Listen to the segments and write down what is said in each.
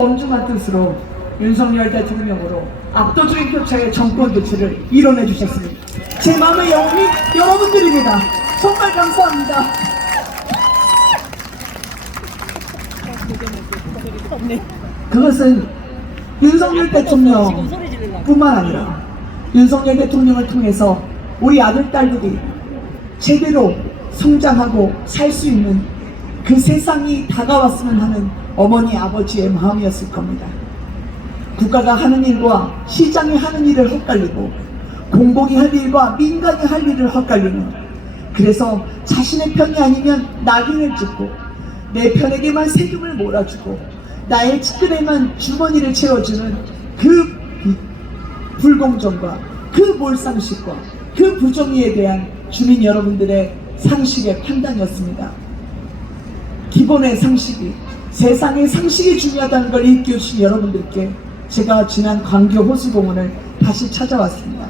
엄중한 뜻으로 윤석열 대통령으로 압도적인 표차의 정권 교체를 이뤄내 주셨습니다. 제 마음의 영혼이 여러분들입니다. 정말 감사합니다. 그것은 윤석열 대통령뿐만 아니라 윤석열 대통령을 통해서 우리 아들, 딸들이 제대로 성장하고 살 수 있는 그 세상이 다가왔으면 하는 어머니, 아버지의 마음이었을 겁니다. 국가가 하는 일과 시장이 하는 일을 헛갈리고 공공이 할 일과 민간이 할 일을 헛갈리는, 그래서 자신의 편이 아니면 낙인을 찍고 내 편에게만 세금을 몰아주고 나의 측근에만 주머니를 채워주는 그 불공정과 그 몰상식과 그 부정의에 대한 주민 여러분들의 상식의 판단이었습니다. 기본의 상식이, 세상의 상식이 중요하다는 걸 일깨우신 여러분들께 제가 지난 광교 호수공원을 다시 찾아왔습니다.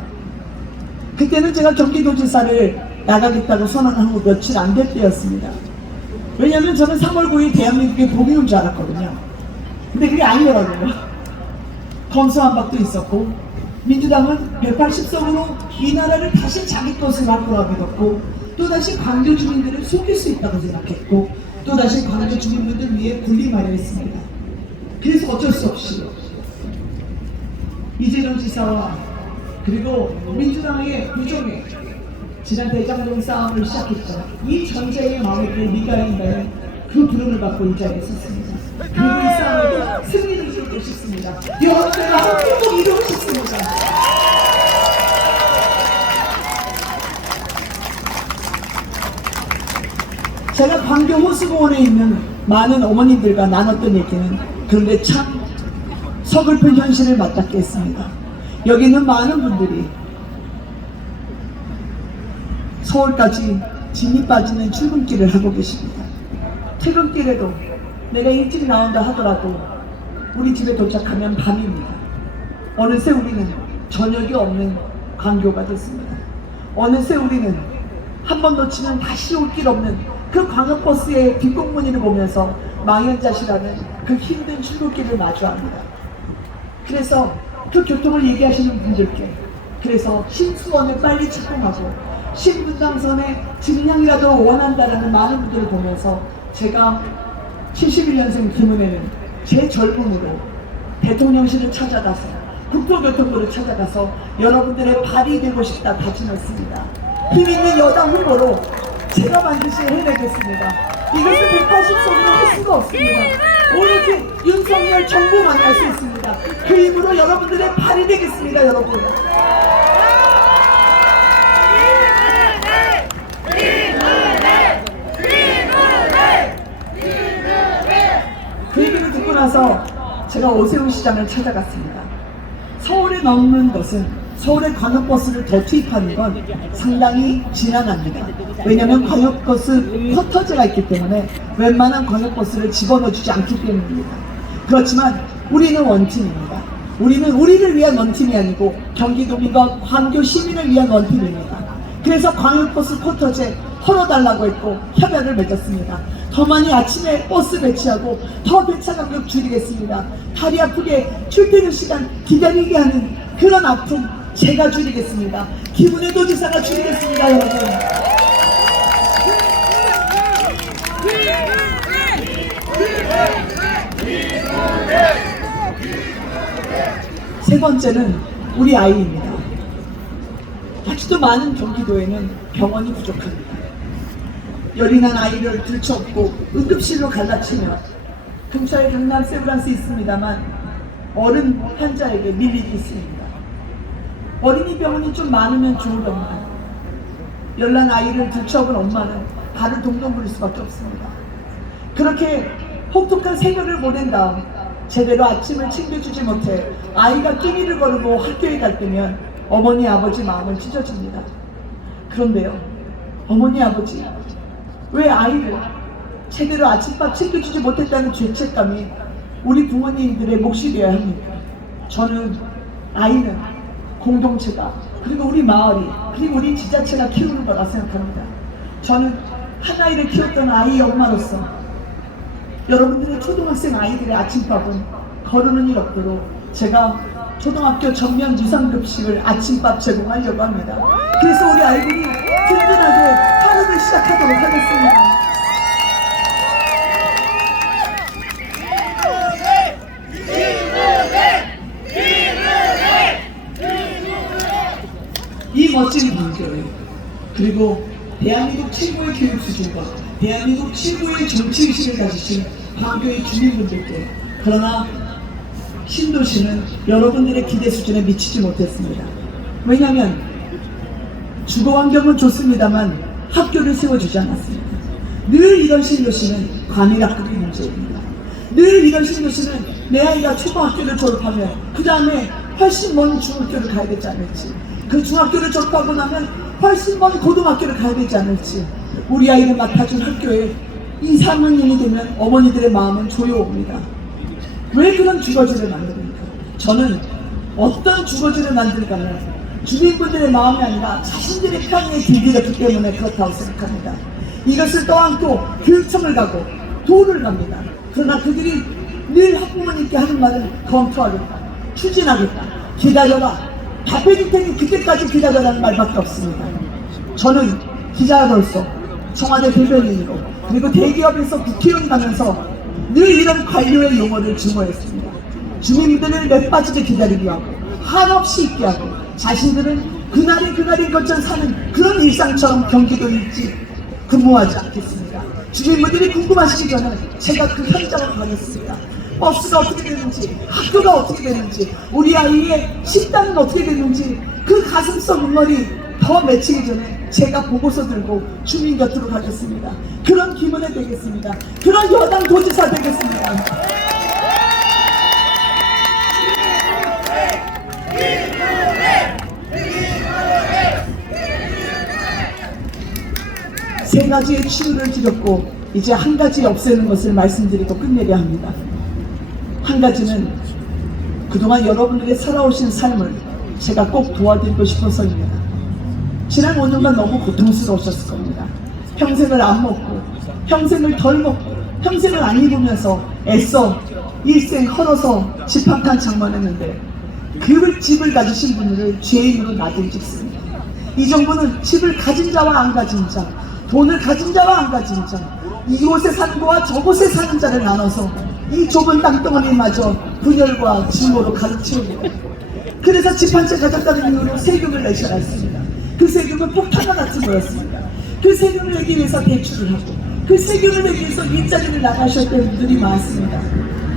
그때는 제가 경기도지사를 나가겠다고 선언하고 며칠 안 될 때였습니다. 왜냐하면 저는 3월 9일 대한민국의 봄이 온 줄 알았거든요. 근데 그게 아니더라고요. 검수완박도 있었고 민주당은 180석으로 이 나라를 다시 자기 것으로 할 거라고 믿었고, 또다시 광교 주민들을 속일 수 있다고 생각했고, 또다시 광주 주민분들 위해 군림하려 했습니다. 그래서 어쩔 수 없이 이재명 지사와 그리고 민주당의 부정에 지난 대장동 싸움을 시작했죠. 이 전쟁의 마음에 미가인다는 그 부름을 받고 이 자리에 섰습니다. 그리고 이 싸움에도 승리를 이루고 싶습니다. 여러분들과 함께 꼭 이루고 싶습니다. 제가 광교 호수공원에 있는 많은 어머님들과 나눴던 얘기는, 그런데 참 서글픈 현실을 맞닿게 했습니다. 여기 있는 많은 분들이 서울까지 진이 빠지는 출근길을 하고 계십니다. 퇴근길에도 내가 일찍 나온다 하더라도 우리 집에 도착하면 밤입니다. 어느새 우리는 저녁이 없는 광교가 됐습니다. 어느새 우리는 한 번 놓치면 다시 올 길 없는 그 광역버스의 뒷공무니를 보면서 망연자실하는 그 힘든 출근길을 마주합니다. 그래서 그 교통을 얘기하시는 분들께, 그래서 신수원을 빨리 착공하고 신분당선의 증량이라도 원한다라는 많은 분들을 보면서 제가 71년생 김은혜는 제 젊음으로 대통령실을 찾아가서 국토교통부를 찾아가서 여러분들의 발이 되고 싶다 다짐했습니다. 힘 있는 여당 후보로 제가 반드시 해내겠습니다. 이것을 180석으로 할 수가 없습니다. 오로지 윤석열 정부만 할 수 있습니다. 그 힘으로 여러분들의 발이 되겠습니다, 여러분. 그 얘기를 듣고 나서 제가 오세훈 시장을 찾아갔습니다. 서울에 넣는 것은, 서울에 광역버스를 더 투입하는 건 상당히 지난합니다. 왜냐하면 광역버스 쿼터제가 있기 때문에 웬만한 광역버스를 집어넣어주지 않기 때문입니다. 그렇지만 우리는 원팀입니다. 우리는 우리를 위한 원팀이 아니고 경기도민과 광교 시민을 위한 원팀입니다. 그래서 광역버스 쿼터제 털어달라고 했고 협약을 맺었습니다. 더 많이 아침에 버스 배치하고 더 배차 간격 줄이겠습니다. 다리 아프게 출퇴근 시간 기다리게 하는 그런 아픔 제가 줄이겠습니다. 김은혜 도지사가 줄이겠습니다, 여러분. 세 번째는 우리 아이입니다. 아직도 많은 경기도에는 병원이 부족합니다. 열이 난 아이를 들쳐업고 응급실로 갈라치면 경찰 강남 세브란스 있습니다만 어른 환자에게 밀리기 있습니다. 어린이 병원이 좀 많으면 좋을 겁니다. 열난 아이를 들쳐업은 엄마는 발을 동동 구를 수밖에 없습니다. 그렇게 혹독한 새벽을 보낸 다음 제대로 아침을 챙겨주지 못해 아이가 끼니를 거르고 학교에 갈 때면 어머니 아버지 마음은 찢어집니다. 그런데요, 어머니 아버지, 왜 아이를 제대로 아침밥 챙겨주지 못했다는 죄책감이 우리 부모님들의 몫이 되어야 합니까? 저는 아이는 공동체가, 그리고 우리 마을이, 그리고 우리 지자체가 키우는 거라 생각합니다. 저는 한 아이를 키웠던 아이의 엄마로서 여러분들의 초등학생 아이들의 아침밥은 거르는 일 없도록 제가 초등학교 전면 유상급식을 아침밥 제공하려고 합니다. 그래서 우리 아이들이 든든하게 하루를 시작하도록 하겠습니다. 이 멋진 분들, 그리고 대한민국 최고의 교육 수준과 대한민국 최고의 정치의식을 가지신 광교의 주민분들께, 그러나 신도시는 여러분들의 기대 수준에 미치지 못했습니다. 왜냐하면 주거 환경은 좋습니다만 학교를 세워주지 않았습니다. 늘 이런 신도시는 과밀학급의 문제입니다. 늘 이런 신도시는 내 아이가 초등학교를 졸업하면 그 다음에 훨씬 먼 중학교를 가야 되지 않을지, 그 중학교를 졸업하고 나면 훨씬 먼 고등학교를 가야 되지 않을지, 우리 아이를 맡아준 학교에 2, 3학년이 되면 어머니들의 마음은 조여옵니다. 왜 그런 주거지를 만듭니까? 저는 어떤 주거지를 만들까는 주민분들의 마음이 아니라 자신들의 편의에 길들였기 때문에 그렇다고 생각합니다. 이것을 떠안고 교육청을 가고 도를 갑니다. 그러나 그들이 늘 학부모님께 하는 말은 검토하겠다, 추진하겠다, 기다려라, 답해줄 테니 그때까지 기다려라는 말밖에 없습니다. 저는 기자로서 청와대 대변인으로 그리고 대기업에서 국회의원 가면서 늘 이런 관료의 용어를 증오했습니다. 주민들을 맥빠지게 기다리게 하고 한없이 있게 하고 자신들은 그날이 거쳐 사는 그런 일상처럼 경기도 일지 근무하지 않겠습니다. 주민분들이 궁금하시기 전에 제가 그 현장으로 가겠습니다. 버스가 어떻게 되는지, 학교가 어떻게 되는지, 우리 아이의 식단은 어떻게 되는지, 그 가슴속 응어리 더 맺히기 전에 제가 보고서 들고 주민 곁으로 가겠습니다. 그런 기문에 되겠습니다. 그런 여당 도지사 되겠습니다. 세 가지의 치유를 드렸고 이제 한 가지 없애는 것을 말씀드리고 끝내려 합니다. 한 가지는 그동안 여러분들이 살아오신 삶을 제가 꼭 도와드리고 싶어서입니다. 지난 5년간 너무 고통스러우셨을 겁니다. 평생을 안 먹고, 평생을 덜 먹고, 평생을 안 입으면서 애써 일생 헐어서 집 한 칸 장만했는데 그 집을 가지신 분들을 죄인으로 나들 찍습니다. 이 정부는 집을 가진 자와 안 가진 자, 돈을 가진 자와 안 가진 자, 이곳에 사는 거와 저곳에 사는 자를 나눠서 이 좁은 땅덩어리마저 분열과 증오로 가득 채우고, 그래서 집 한 채 가졌다는 이유로 세금을 내셔야 했습니다. 그 세금은 폭탄과 같은 거였습니다. 그 세금을 내기 위해서 대출을 하고 그 세금을 내기 위해서 일자리를 나가셨던 분들이 많습니다.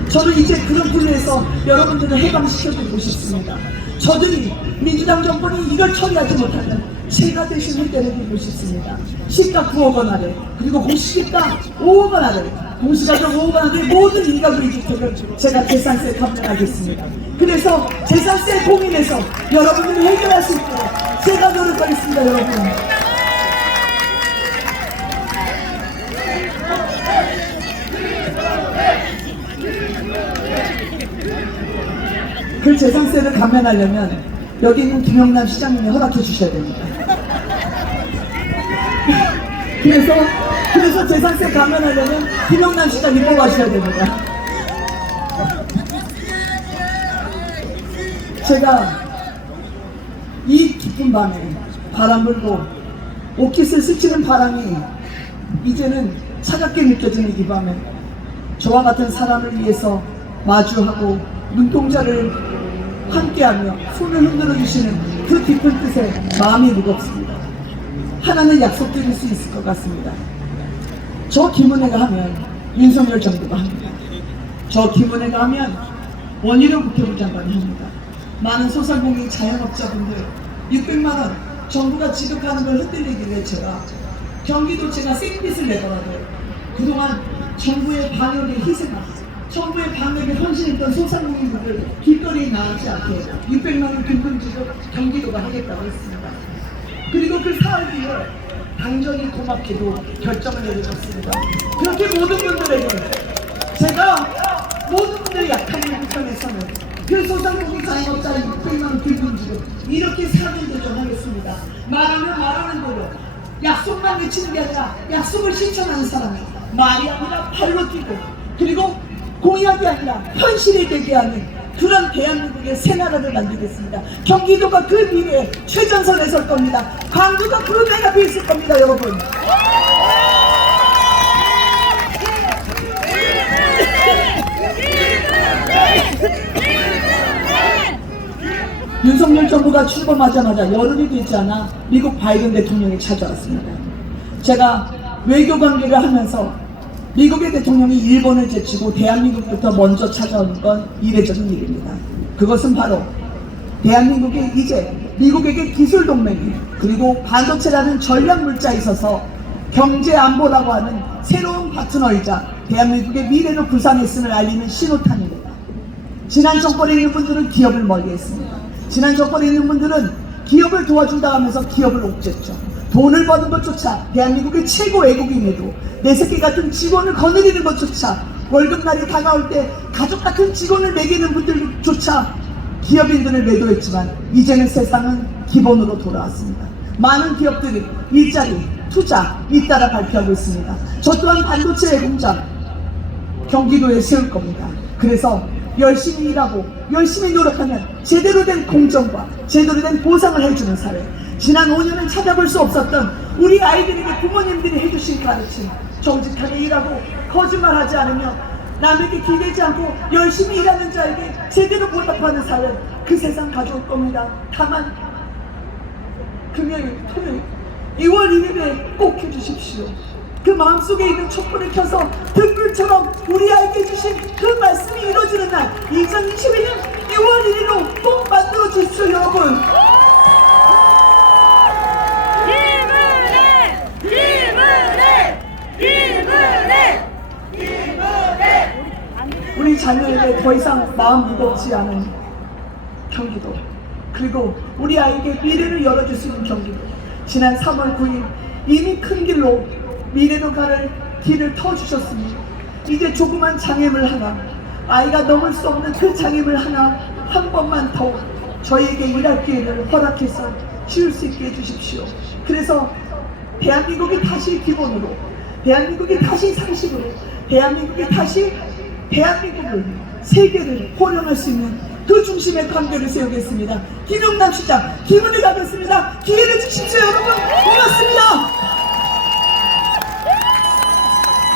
저는 이제 그런 분야에서 여러분들을 해방시켜드리고 싶습니다. 저들이 민주당 정권이 이걸 처리하지 못하면 제가 대신 해결해드리고 싶습니다. 시가 9억 원 아래, 그리고 공시지가 5억 원 아래, 공시가격 5억 원 아래 모든 일가구리 주택을 제가 재산세 감면하겠습니다. 그래서 재산세 공인에서 여러분들이 해결할 수 있도록 제가 노력하겠습니다. 여러분, 그 재산세를 감면하려면 여기 있는 김영남 시장님이 허락해 주셔야 됩니다. 그래서 재산세 감면하려면 김영남 시장이 뽑아주셔야 됩니다. 제가 이 깊은 밤에 바람 불고 옷깃을 스치는 바람이 이제는 차갑게 느껴지는 이 밤에 저와 같은 사람을 위해서 마주하고 눈동자를 함께하며 손을 흔들어 주시는 그 깊은 뜻에 마음이 무겁습니다. 하나는 약속드릴 수 있을 것 같습니다. 저 김은혜가 하면 윤석열 정부가 합니다. 저 김은혜가 하면 원희룡 국회의원 장관이 합니다. 많은 소상공인 자영업자분들 600만원 정부가 지급하는 걸 흔들리기 위해 제가 경기도체가 생빚을 내더라도 그동안 정부의 방역에 희생하고 정부의 방역에 헌신했던 소상공인분들 길거리에 나가지 않게 600만원 긴급 지급 경기도가 하겠다고 했습니다. 그리고 그 사흘 뒤에 당정이 고맙게도 결정을 내려줬습니다. 그렇게 모든 분들에게 제가 모든 분들의 약한 일부 편에서는 그 소상공인 자영업자의 600만원 긴급 지급 이렇게 사면 도전하겠습니다. 말하면 말하는 대로 약속만 외치는 게 아니라 약속을 실천하는 사람이 말이 아니라 발로 뛰고, 그리고 공약이 아니라 현실이 되게 하는 그런 대한민국의 새 나라를 만들겠습니다. 경기도가 그 미래에 최전선에 설 겁니다. 광주가 그 맨 앞에 있을 겁니다, 여러분. 윤석열 정부가 출범하자마자 열흘이 되지 않아 미국 바이든 대통령이 찾아왔습니다. 제가 외교 관계를 하면서 미국의 대통령이 일본을 제치고 대한민국부터 먼저 찾아오는 건 이례적인 일입니다. 그것은 바로 대한민국이 이제 미국에게 기술 동맹이 그리고 반도체라는 전략 물자에 있어서 경제 안보라고 하는 새로운 파트너이자 대한민국의 미래로 부상했음을 알리는 신호탄입니다. 지난 정권에 있는 분들은 기업을 멀리했습니다. 지난 정권에 있는 분들은 기업을 도와준다 하면서 기업을 옥죄죠. 돈을 버는 것조차 대한민국의 최고 애국인에도 내 새끼 같은 직원을 거느리는 것조차 월급날이 다가올 때 가족 같은 직원을 매기는 분들조차 기업인들을 매도했지만 이제는 세상은 기본으로 돌아왔습니다. 많은 기업들이 일자리, 투자 잇따라 발표하고 있습니다. 저 또한 반도체 공장 경기도에 세울 겁니다. 그래서 열심히 일하고 열심히 노력하면 제대로 된 공정과 제대로 된 보상을 해주는 사회, 지난 5년을 찾아볼 수 없었던 우리 아이들에게 부모님들이 해주신 가르침, 정직하게 일하고 거짓말하지 않으며 남에게 기대지 않고 열심히 일하는 자에게 제대로 보답하는 사회, 그 세상 가져올 겁니다. 다만 금요일, 토요일 2월 1일에 꼭 해주십시오. 그 마음속에 있는 촛불을 켜서 등불처럼 우리에게 주신 그 말씀이 이루어지는 날 2021년 2월 1일로 꼭 만들어 주십시오, 여러분. 우리 자녀에게 더 이상 마음 무겁지 않은 경기도, 그리고 우리 아이에게 미래를 열어줄 수 있는 경기도. 지난 3월 9일 이미 큰 길로 미래로 가는 길을 터주셨으니 이제 조그만 장애물 하나, 아이가 넘을 수 없는 그 장애물 하나 한 번만 더 저희에게 일할 기회를 허락해서 치울 수 있게 해주십시오. 그래서 대한민국이 다시 기본으로, 대한민국이 다시 상식으로, 대한민국이 다시 대한민국을, 세계를 호령할 수 있는 그 중심의 관계를 세우겠습니다. 김용남 시장 기분을 가겠습니다. 기회를 주십시오, 여러분. 고맙습니다.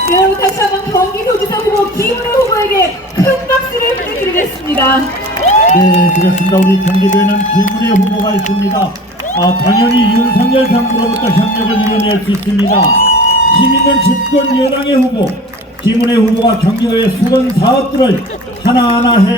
네, 여러분 다시 한번 경기도지사 후보 김은혜 후보에게 큰 박수를 부탁드리겠습니다. 네, 그렇습니다. 우리 경기도에는 김은혜 후보가 있습니다. 당연히 윤석열 정부로부터 협력을 이뤄낼 수 있습니다. 힘있는 집권 여당의 후보 김은혜 후보가 경기도의 수건 사업들을 하나하나 해